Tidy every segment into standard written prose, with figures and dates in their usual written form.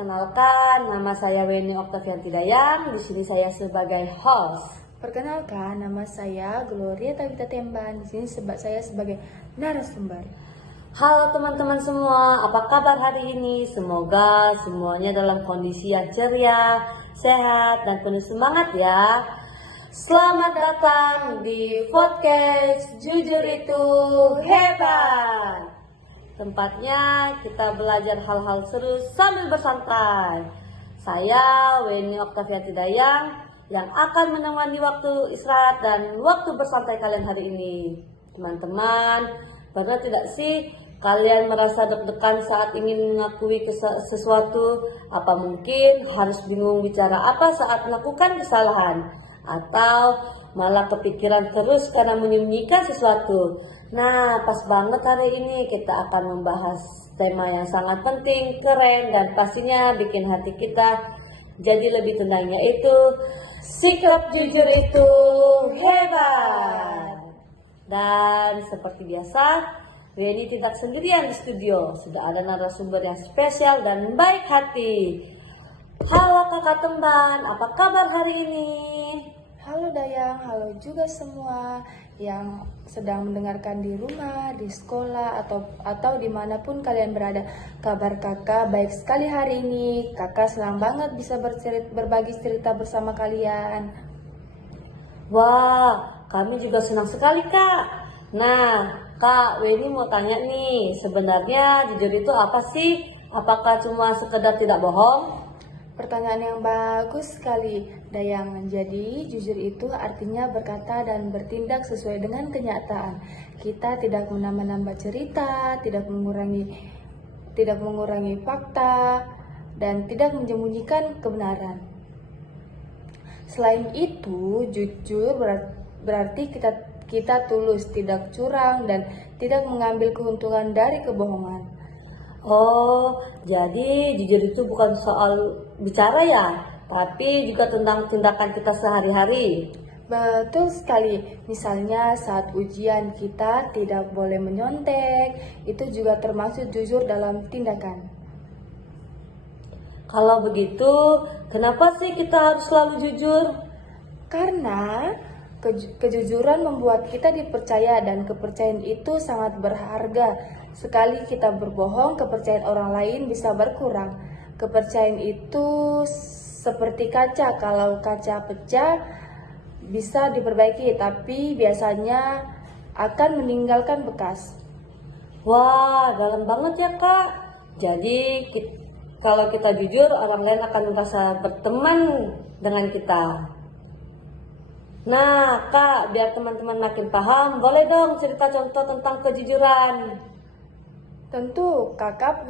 Perkenalkan, nama saya Weni Oktavianti Dayang. Di sini saya sebagai host. Perkenalkan, nama saya Gloria Tabita Temban. Di sini saya sebagai narasumber. Halo teman-teman semua, apa kabar hari ini? Semoga semuanya dalam kondisi yang ceria, sehat, dan penuh semangat ya. Selamat datang di podcast Jujur Itu Hebat. Tempatnya kita belajar hal-hal seru sambil bersantai. Saya Weni Oktavianti Dayang yang akan menemani waktu istirahat dan waktu bersantai kalian hari ini. Teman-teman, pernah tidak sih kalian merasa deg-degan saat ingin mengakui sesuatu? Apa mungkin harus bingung bicara apa saat melakukan kesalahan? Atau malah kepikiran terus karena menyembunyikan sesuatu? Nah, pas banget hari ini kita akan membahas tema yang sangat penting, keren, dan pastinya bikin hati kita jadi lebih tenang, yaitu sikap jujur itu hebat. Dan seperti biasa, Weni tidak sendirian di studio. Sudah ada narasumber yang spesial dan baik hati. Halo kakak Temban, apa kabar hari ini? Halo Dayang, halo juga semua yang sedang mendengarkan di rumah, di sekolah, atau dimanapun kalian berada. Kabar kakak baik sekali hari ini. Kakak senang banget bisa berbagi cerita bersama kalian. Wah, kami juga senang sekali kak. Nah, Kak Weni mau tanya nih, sebenarnya jujur itu apa sih? Apakah cuma sekedar tidak bohong? Pertanyaan yang bagus sekali, Dayang. Jadi, jujur itu artinya berkata dan bertindak sesuai dengan kenyataan. Kita tidak menambah-nambah cerita, tidak mengurangi fakta, dan tidak menyembunyikan kebenaran. Selain itu, jujur berarti kita tulus, tidak curang, dan tidak mengambil keuntungan dari kebohongan. Oh, jadi jujur itu bukan soal bicara ya, tapi juga tentang tindakan kita sehari-hari. Betul sekali. Misalnya saat ujian kita tidak boleh menyontek, itu juga termasuk jujur dalam tindakan. Kalau begitu, kenapa sih kita harus selalu jujur? Karena kejujuran membuat kita dipercaya dan kepercayaan itu sangat berharga. Sekali kita berbohong, kepercayaan orang lain bisa berkurang. Kepercayaan itu seperti kaca, kalau kaca pecah bisa diperbaiki, tapi biasanya akan meninggalkan bekas. Wah, dalam banget ya kak. Jadi kalau kita jujur, orang lain akan merasa berteman dengan kita. Nah kak, biar teman-teman makin paham, boleh dong cerita contoh tentang kejujuran. Tentu, kakak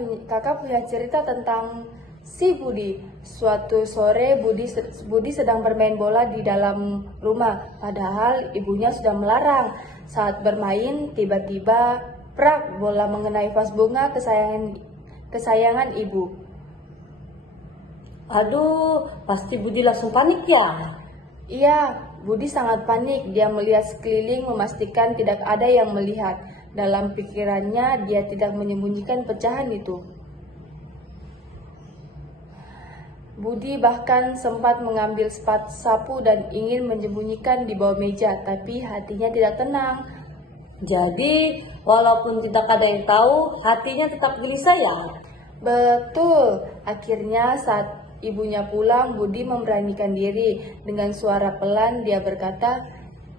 punya cerita tentang si Budi. Suatu sore Budi sedang bermain bola di dalam rumah, padahal ibunya sudah melarang. Saat bermain, tiba-tiba prak, bola mengenai vas bunga kesayangan ibu. Aduh, pasti Budi langsung panik ya? Iya, Budi sangat panik. Dia melihat sekeliling memastikan tidak ada yang melihat. Dalam pikirannya, dia tidak menyembunyikan pecahan itu. Budi bahkan sempat mengambil sapu dan ingin menyembunyikan di bawah meja, tapi hatinya tidak tenang. Jadi, walaupun tidak ada yang tahu, hatinya tetap gelisah ya? Betul. Akhirnya saat ibunya pulang, Budi memberanikan diri. Dengan suara pelan dia berkata,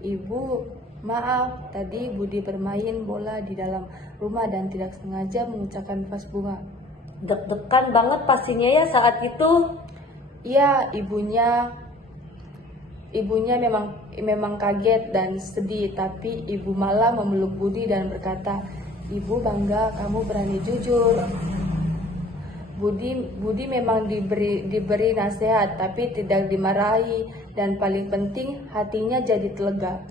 "Ibu, maaf, tadi Budi bermain bola di dalam rumah dan tidak sengaja mengucapkan vas bunga." Deg-degan banget pastinya ya saat itu. Iya, ibunya memang kaget dan sedih, tapi ibu malah memeluk Budi dan berkata, "Ibu bangga kamu berani jujur." Budi memang diberi nasihat, tapi tidak dimarahi, dan paling penting hatinya jadi lega.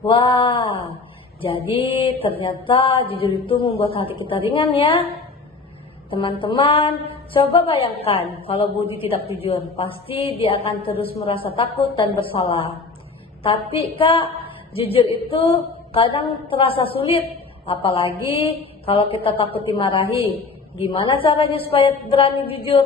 Wah, jadi ternyata jujur itu membuat hati kita ringan ya. Teman-teman, coba bayangkan kalau Budi tidak jujur, pasti dia akan terus merasa takut dan bersalah. Tapi kak, jujur itu kadang terasa sulit, apalagi kalau kita takut dimarahi. Gimana caranya supaya berani jujur?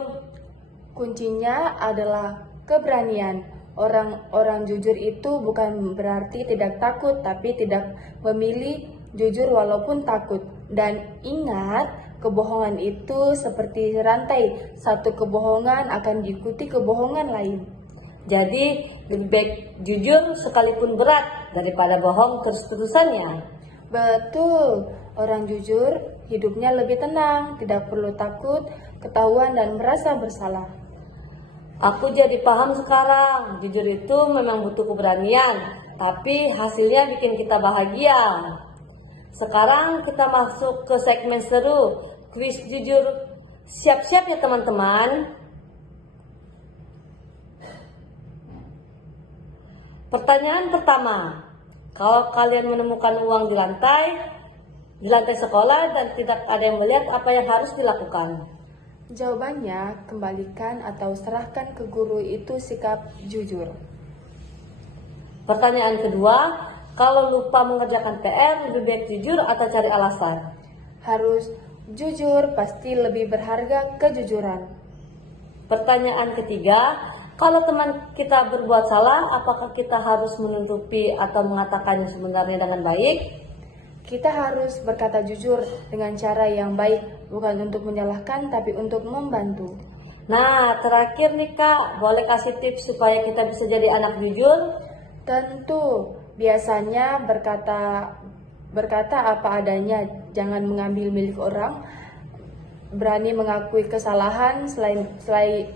Kuncinya adalah keberanian. Orang-orang jujur itu bukan berarti tidak takut, tapi tidak memilih jujur walaupun takut. Dan ingat, kebohongan itu seperti rantai. Satu kebohongan akan diikuti kebohongan lain. Jadi lebih baik jujur sekalipun berat daripada bohong terus-terusannya. Betul, orang jujur hidupnya lebih tenang, tidak perlu takut, ketahuan dan merasa bersalah. Aku jadi paham sekarang, jujur itu memang butuh keberanian, tapi hasilnya bikin kita bahagia. Sekarang kita masuk ke segmen seru, kuis jujur. Siap-siap ya teman-teman. Pertanyaan pertama, kalau kalian menemukan uang di lantai sekolah dan tidak ada yang melihat, apa yang harus dilakukan? Jawabannya, kembalikan atau serahkan ke guru, itu sikap jujur. Pertanyaan kedua, kalau lupa mengerjakan PR, lebih baik jujur atau cari alasan? Harus jujur, pasti lebih berharga kejujuran. Pertanyaan ketiga, kalau teman kita berbuat salah, apakah kita harus menutupi atau mengatakannya sebenarnya dengan baik? Kita harus berkata jujur dengan cara yang baik, bukan untuk menyalahkan, tapi untuk membantu. Nah, terakhir nih Kak, boleh kasih tips supaya kita bisa jadi anak jujur? Tentu, biasanya berkata apa adanya, jangan mengambil milik orang, berani mengakui kesalahan,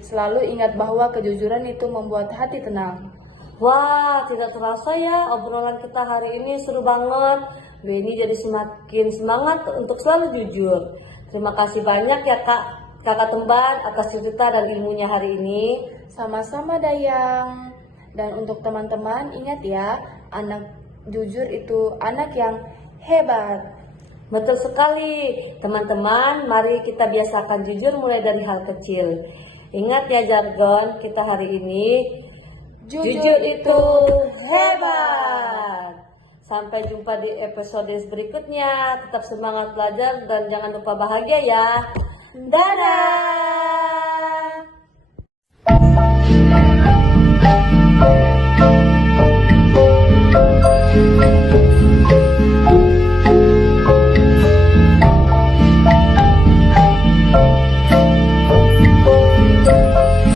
selalu ingat bahwa kejujuran itu membuat hati tenang. Wah, tidak terasa ya obrolan kita hari ini seru banget. Beni jadi semakin semangat untuk selalu jujur. Terima kasih banyak ya Kakak Temban atas cerita dan ilmunya hari ini. Sama-sama Dayang. Dan untuk teman-teman, ingat ya, anak jujur itu anak yang hebat. Betul sekali, teman-teman, mari kita biasakan jujur mulai dari hal kecil. Ingat ya jargon kita hari ini, jujur itu hebat. Sampai jumpa di episode berikutnya. Tetap semangat belajar dan jangan lupa bahagia ya. Dadah!